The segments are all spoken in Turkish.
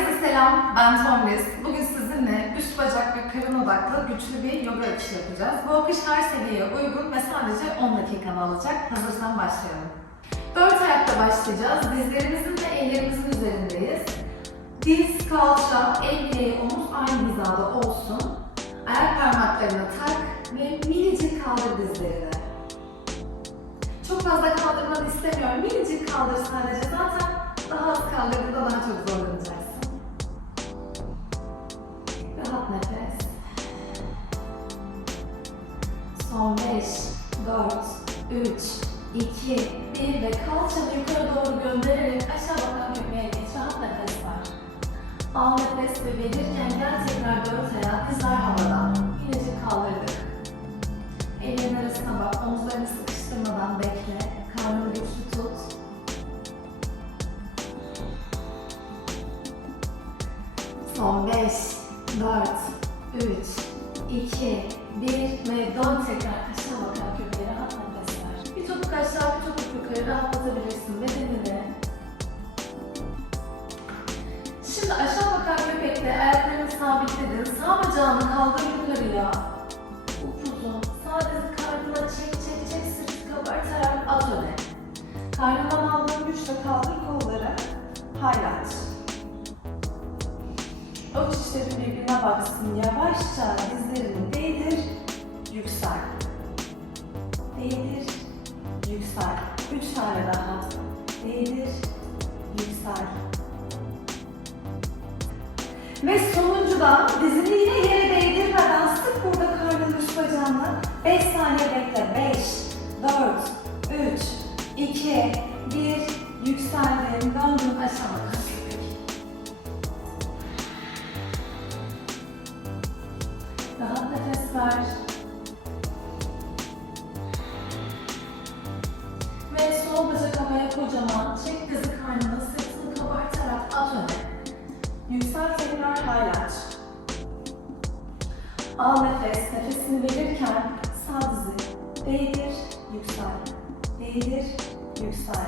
Herkese selam, ben Tomris. Bugün sizinle üst bacak ve karın odaklı güçlü bir yoga akışı yapacağız. Bu akış her seviyeye uygun ve sadece 10 dakikanı alacak. Hazırsan başlayalım. Dört ayakta başlayacağız. Dizlerimizin ve ellerimizin üzerindeyiz. Diz, kalça, el bileği, omuz aynı hizada olsun. Ayak parmaklarını tak ve minicik kaldır dizlerini. Çok fazla kaldırmanı istemiyorum. Minicik kaldır sadece. Zaten daha az kaldırdığında daha çok zorlanacaksın. Son 5, 4, 3, 2, 1 ve kalçanı yukarı doğru göndererek aşağı bakan köpeğe geç. Rahat nefes ver. Al nefes ve verirken gel tekrar dört ayağa dizler havadan. Minicik kaldırdık. Ellerin arasına bak, omuzlarını sıkıştırmadan bekle. Karnını güçlü tut. Son 5, 4, 3, 2, 1 ve dön tekrar aşağı bakan köpeğe rahat nefes ver. Bir topuk aşağı, bir topuk yukarı rahatlatabilirsin bedenini de. Şimdi aşağı bakan köpekte ayaklarını sabitledin. Sağ bacağını kaldır yukarıya. Upuzun. Dizi karnına çek çek çek sırtı kabartarak at öne. Karnından aldığın güçle kaldır kolları. Hala aç. İçlerin birbirine baksın. Yavaşça dizlerini. Yüksel. Değdir. Yüksel. Üç tane daha. Değdir. Yüksel. Ve sonuncuda dizini yine yere değdirmeden sık burada karnın üst bacağını. 5 saniye bekle. 5, 4, 3, 2, 1. Yükseldim. Döndüm aşağı. Rahat nefes ver. Al nefes, nefesini verirken sağ dizi değdir, yüksel. Değdir, yüksel.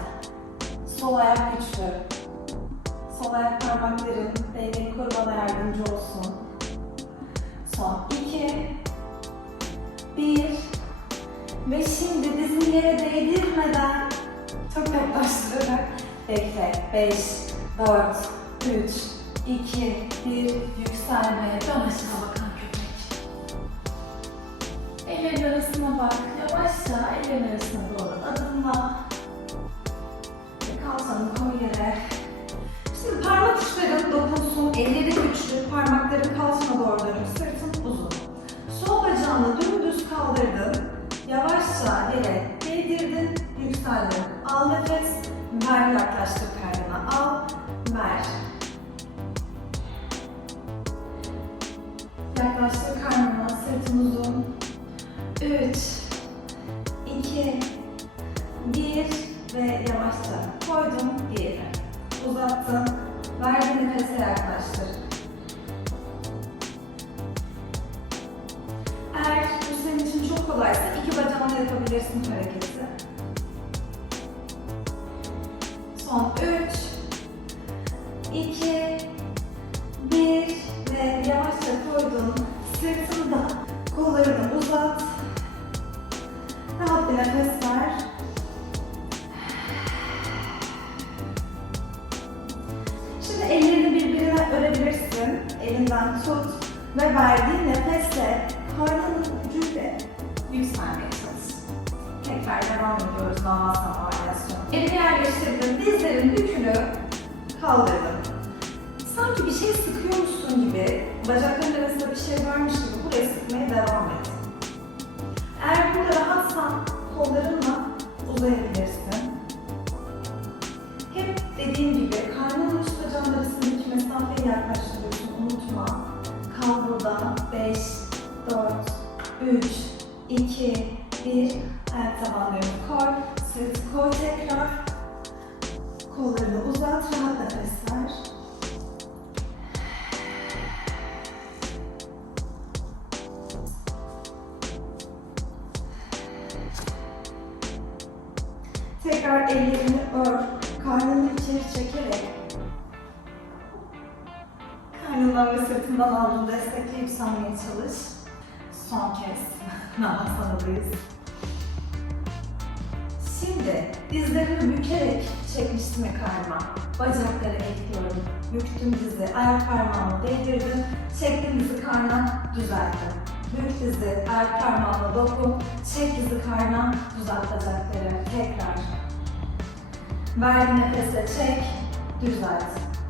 Sol ayak güçlü. Sol ayak parmakların dengeni korumana yardımcı olsun. Son iki, bir ve şimdi dizini yere değdirmeden çok yaklaştırarak bekle. Beş, dört, üç, 2, 1, yükselme, dön aşağı bakan arasına bak, yavaşça ellerin arasına doğru adımla. Ve kalçanı koy yere. Şimdi parmak uçların dokunsun, elleri güçlü, parmakların kalçana doğru dönük, sırtın uzun. Sol bacağını dümdüz kaldırdın, yavaşça yere değdirdin, yükseldin. Al nefes, ver yaklaştır karnına, al, ver. 3, 2, 1 ve yavaşça koydum, 1. Uzattım, verdiğin nefese yaklaştır. Eğer bu senin için çok kolaysa iki bacağınla yapabilirsin hareketi. Son 3, 2, 1 ve yavaşça koydun. Sırtını ve verdiğin nefesle karnının gücüyle yükselmeye çalış. Tekrar devam ediyoruz Navasana varyasyonu. Elini yerleştirdin, dizlerin bükülü kaldırdın. Sanki bir şey sıkıyormuşsun gibi, bacakların arasında bir şey varmış gibi buraya sıkmaya devam et. Uzat, rahat nefes ver. Tekrar ellerini ör, karnını içeri çekerek sırtından aldığın destekle yükselmeye çalış. Son kez. Namastanadayız. Şimdi dizlerimi bükerek çekmiştim karma. Bacakları ekliyorum. Büktüm dizi, ayak parmağımı değdirdim. Çektim dizi karnına, düzelttim. Bük dizi, ayak parmağımla dokun. Çek dizi karnına, düzelt bacakları. Tekrar. Ver nefese çek, düzelt.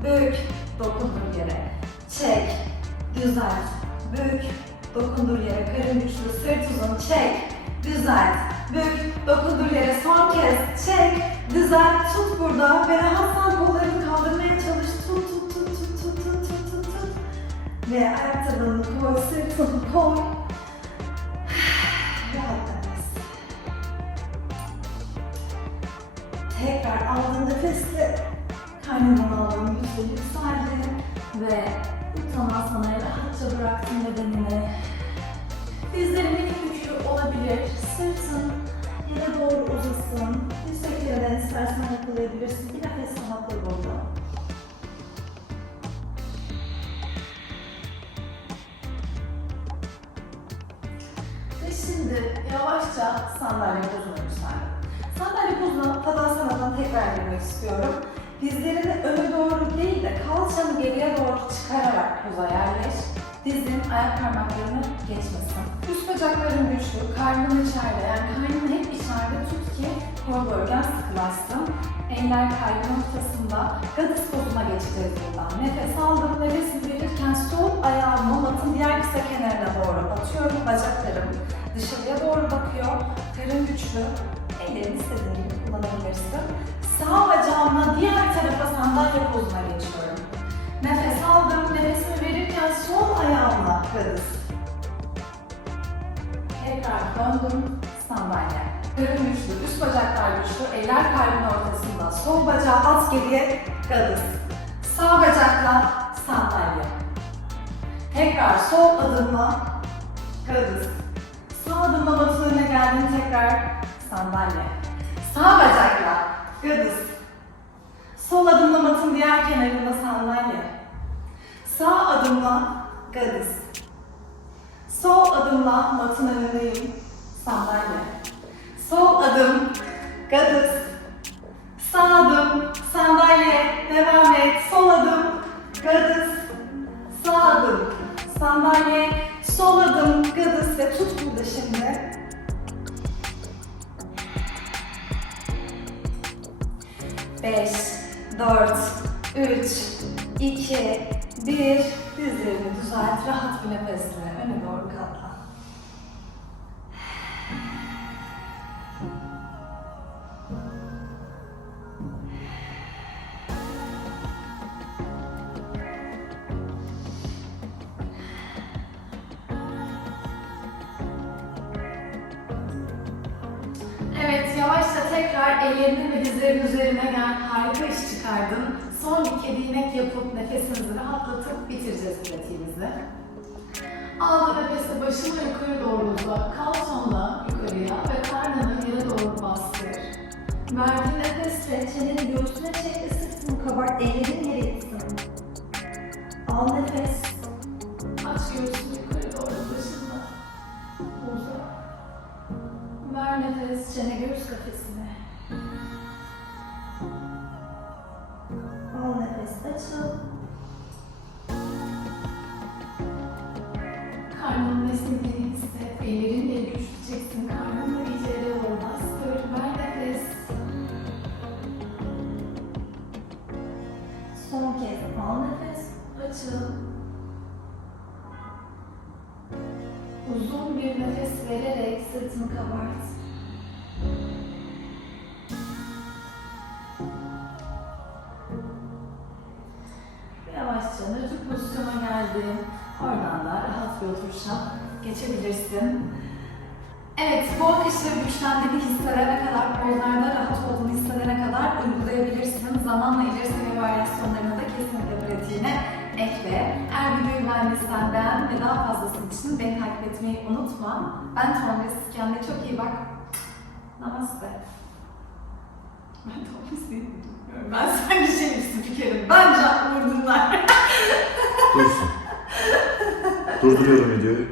Bük, dokundur yere. Çek, düzelt. Bük, dokundur yere. Karın güçlü, sırt uzun. Çek, düzelt. Bük, dokundur yere. Son kez. Çek, düzelt. Tut burada ve rahatsan kollarını kaldırmaya çalış. Tut, tut, tut, tut, tut, tut, tut, tut, tut. Ve ayak tabanını koy, sırtını koy. Rahat. Tekrar aldığın nefesle karnından aldığın güçle yükseldi ve Uttanasana rahatça bıraktın bedenini. Dizlerin büküyor olabilir. Sırtın yere doğru uzasın. Yüksek yerden istersen yakalayabilirsin. Bir nefes rahatla burada. Ve şimdi yavaşça sandalye pozuna yükseldim. Sandalye pozuna Tadasana'dan tekrar girmek istiyorum. Dizlerini öne doğru değil de kalçanı geriye doğru çıkararak poza yerleş. Dizin ayak parmaklarını geçmesin. Üst bacakların güçlü, karnın ki kol bölgen sıkılaşsın. Eller kalbin ortasında. Gadıs pozuna geçeceğiz buradan. Nefes aldım. Nefes verirken sol ayağımı matın diğer kısa kenarına doğru atıyorum. Bacaklarım dışarıya doğru bakıyor. Karın güçlü. Ellerini istediğin gibi kullanabilirsin. Sağ bacağımla diğer tarafa sandalye pozuna geçiyorum. Nefes aldım. Nefesimi verirken sol ayağımla gadıs. Tekrar döndüm. Sandalye. Karın güçlü, üst bacaklar güçlü, eller kalbin ortasında. Sol bacağı at geriye, gadıs. Sağ bacakla sandalye. Tekrar sol adımla gadıs. Sağ adımla matın önüne geldin tekrar sandalye. Sağ bacakla gadıs. Sol adımla matın diğer kenarında sandalye. Sağ adımla gadıs. Sol adımla matın önündeyim sandalye. Sol adım gadıs. Sağ adım sandalye devam et. Sol adım gadıs. Sağ adım sandalye. Sol adım gadıs ve tut burada şimdi. Beş, dört, üç, iki, bir. Dizlerini düzelt. Rahat bir nefesle öne doğru tekrar ellerinin ve dizlerinin üzerine gel. Harika iş çıkardın. Son bir kedi inek yapıp nefesimizi rahatlatıp bitireceğiz pratiğimizi. Al nefesi başını yukarı doğru uzat. Kalçanla yukarıya ve karnını yere doğru bastır. Verdiğin nefesle çeneni göğsüne çek sırtını kabart. Ellerin yere gitsin. Al nefes. Aç göğsünü Ver nefes çene göğüs kafesine. Al nefes açıl. Karnının esnediğini hisset. Ellerinle güç tuteceksin. Karnınla iyice doğru bastır. Ver nefes. Son kez al nefes. Açıl. Uzun bir nefes vererek sırtını kabart. Geldin. Oradan da rahat bir oturuşa geçebilirsin. Evet, bu akışı güçlendiğini hissedene kadar, pozlarda rahat olduğunu hissedene kadar uygulayabilirsin. Zamanla ileri seviye varyasyonlarını da kesinlikle pratiğine ekle. Eğer videoyu beğendiysen beğen ve daha fazlası için beni takip etmeyi unutma. Ben Tomris, kendine çok iyi bak. Namaste. Ben Tomris değilim. Ben misin bir kere. Ben can vurdumlar. Dursun. Durduruyorum videoyu.